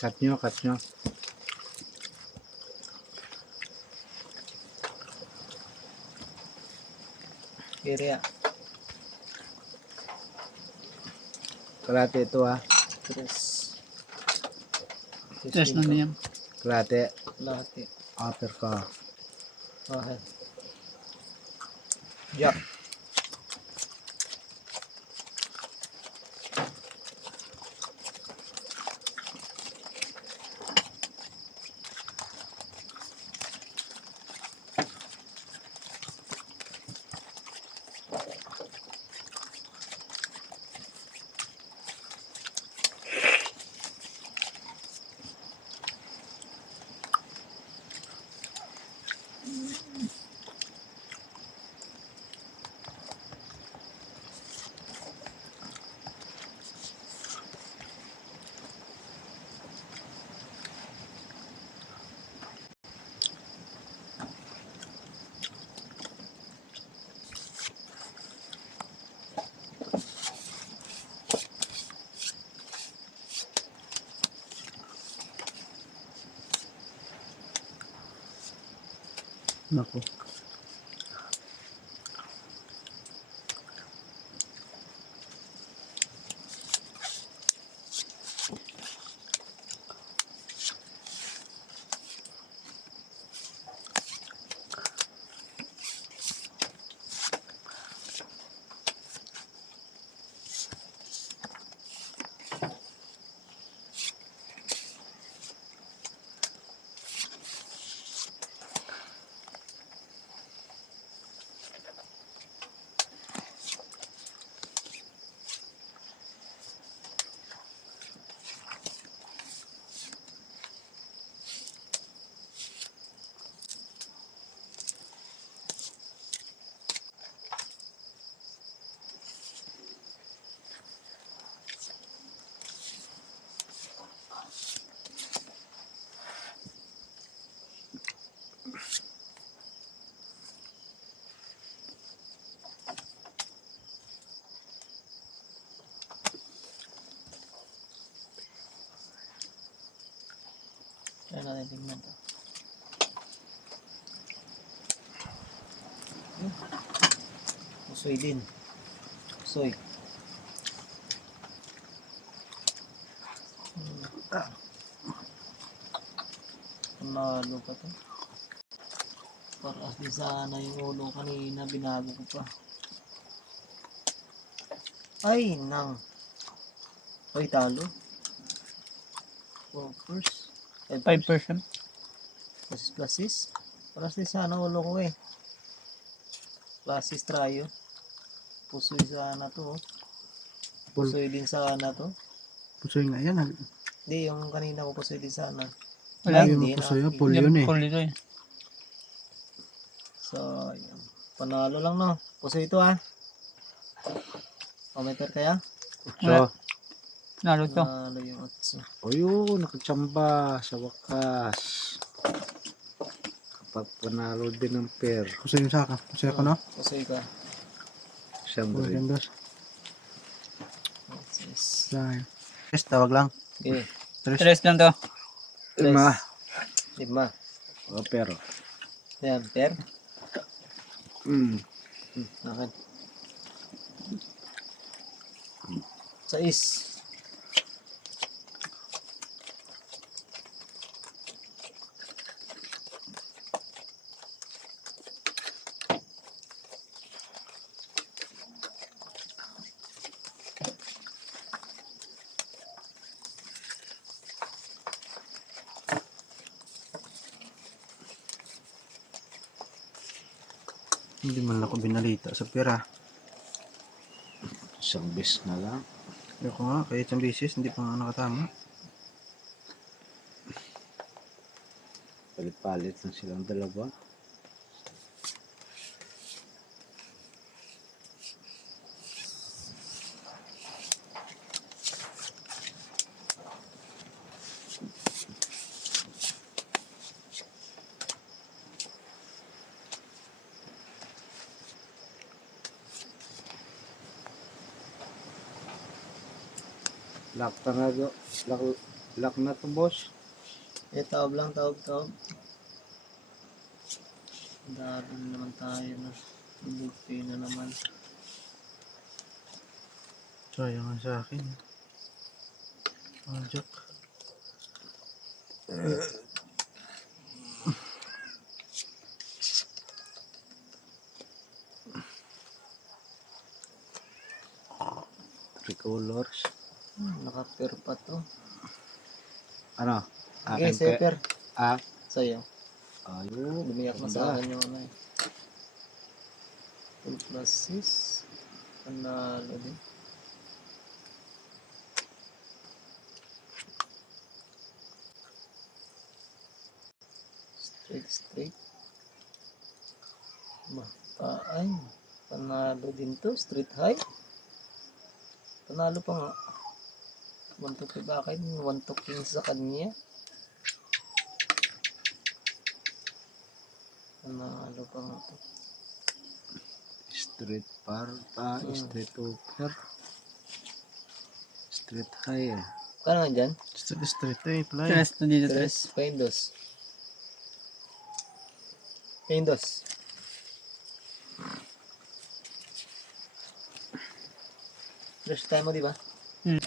Cut nyo, cut nyo. Kaya. Kalate ito ha. Tres. Tres na niyan. Kalate. Lahat eh. Upper ka. Okay. Jack. Naku. Kaya natin tingnan to. Usoy din. Usoy. Panalo pa to. Para di sana yung ulo kanina, binago ko pa. Ay, nang. Ay, talo. Focus. 5%. Plasis. Para di sana ulo ko eh. Plasis trayo. Pusoy sana to. Pusoy din sana to. Pusoy nga yan. Hindi, yung kanina ko pusoy din sana. Wala. Ay, Yung hindi pusoy na. yun, pull yun eh. Full dito eh. So, yan. Panalo lang no. Pusoy ito ah. Komentar kaya? So, Nalo to. Panalo yung otso. o yun, nakachamba sa wakas. Kapag panalo din ng pair. Pusoy yung saka. Pusoy ako, no? Pusoy ka. Siyang Pusoy rin. yung dos. Yes. Dahil. Yes, tawag lang. Okay. Tres lang to. Lima. Lima. O pero. Yan, pair. Akin. 6. Hindi man ako binalita sa pera. Isang bis na lang. Ayoko nga, kahit isang beses, hindi pa nga nakatama. Palit-palit lang silang dalawa. Lock pa nga do. Lock na to, boss. Taob lang, taob. Dami na naman tayo na. Bugti na naman. Sayang nga sa akin. Jack. Three colors. Naka-pair pa to. Ano? Okay, sa'yo, pair. Ah? Sa'yo. Ayun. Bumiyak na sa akin yung ano eh. Full plus 6. Panalo din. Straight. Ay, panalo din to. Street high. Panalo pa nga. 1 to 5 akin. 1 to 15 sa kanya. Panalo pa nga to. Street par. Street over. Street high eh. Kano nga dyan? Straight eh, play. Tres na dito, 3. tres. Paindos. Paindos. Fresh time mo, di ba? Hmm.